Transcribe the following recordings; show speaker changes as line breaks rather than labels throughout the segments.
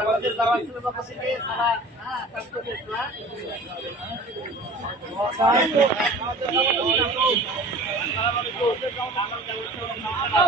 আমাদের দাওয়াত ছিল বাকি থেকে সারা হ্যাঁ কষ্ট করছিলা আসসালামু আলাইকুম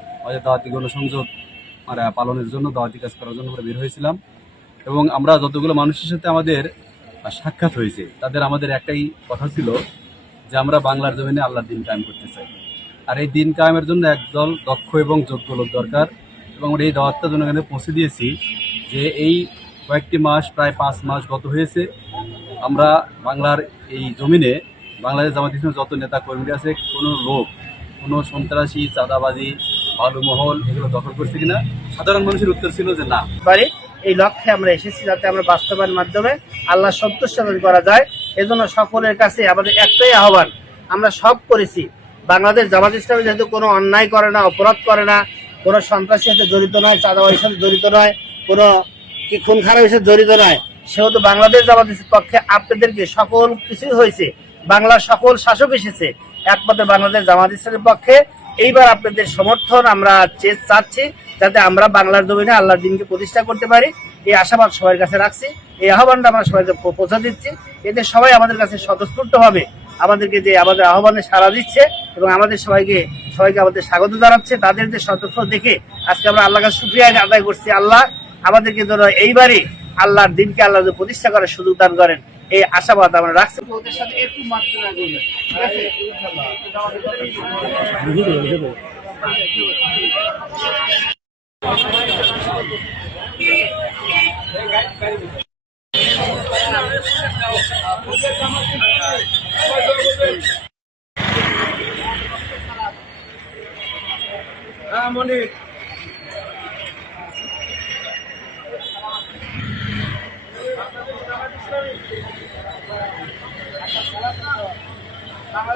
দাওয়াতি গণসংযোগ মানে পালনের জন্য, দাওয়াতি কাজ করার জন্য আমরা বের হয়েছিলাম। এবং আমরা যতগুলো মানুষের সাথে আমাদের সাক্ষাৎ হয়েছে, তাদের আমাদের একটাই কথা ছিল যে আমরা বাংলার জমিনে আল্লাহর দিন কায়েম করতে চাই। আর এই দিন কায়েমের জন্য একদল দক্ষ এবং যোগ্য লোক দরকার। এবং আমরা এই দাওয়াতটা জনগণে পৌঁছে দিয়েছি যে এই কয়েকটি মাস, প্রায় পাঁচ মাস গত হয়েছে। আমরা বাংলার এই জমিনে, বাংলাদেশ জামাত যত নেতা কর্মীরা আছে, কোনো লোক, কোনো সন্ত্রাসী, চাঁদাবাজি বালুমহল এগুলো দখল করছে কিনা? সাধারণ মানুষের উত্তর ছিল যে না।
পারি এই লক্ষ্যে আমরা এসেছি যাতে আমরা বাস্তবায়নের মাধ্যমে আল্লাহ সন্তুষ্ট করা যায়। এজন্য সকলের কাছে আমাদের একটাই আহ্বান, আমরা সব করেছি। বাংলাদেশ জামাত ইসলামী যেহেতু কোনো অন্যায় করে না, অপরাধ করে না, কোনো সন্ত্রাসী সাথে জড়িত নয়, চাঁদাবাজির সাথে জড়িত নয়, কোনো কি খুন খারাপের সাথে জড়িত নয়, সেহেতু বাংলাদেশ জামাত পক্ষে আপনাদেরকে সকল কিছুই হয়েছে। বাংলার সকল শাসক এসেছে। একমাত্র বাংলাদেশ জামাত ইসলামের পক্ষে এইবার আপনাদের সমর্থন আমরা চাচ্ছি, যাতে আমরা বাংলার জমিনে আল্লাহর দিনকে প্রতিষ্ঠা করতে পারি। এই আশাবাদ সবার কাছে রাখছি। এই আহ্বানটা আমরা সবাইকে পৌঁছে দিচ্ছি। এতে সবাই আমাদের কাছে স্বতঃস্ফূর্ত হবে। আমাদেরকে যে আমাদের আহ্বানে সাড়া দিচ্ছে এবং আমাদের সবাইকে সবাইকে আমাদের স্বাগত জানাচ্ছে। তাদের যে সতর্ক দেখে আজকে আমরা আল্লাহ কাছে শুক্রিয়া আদায় করছি। আল্লাহ আমাদেরকে যেন এইবারই আল্লাহর দিনকে আল্লাহ প্রতিষ্ঠা করার সুযোগ দান করেন। এই আশাবাদ আমরা রাখছি। ওদের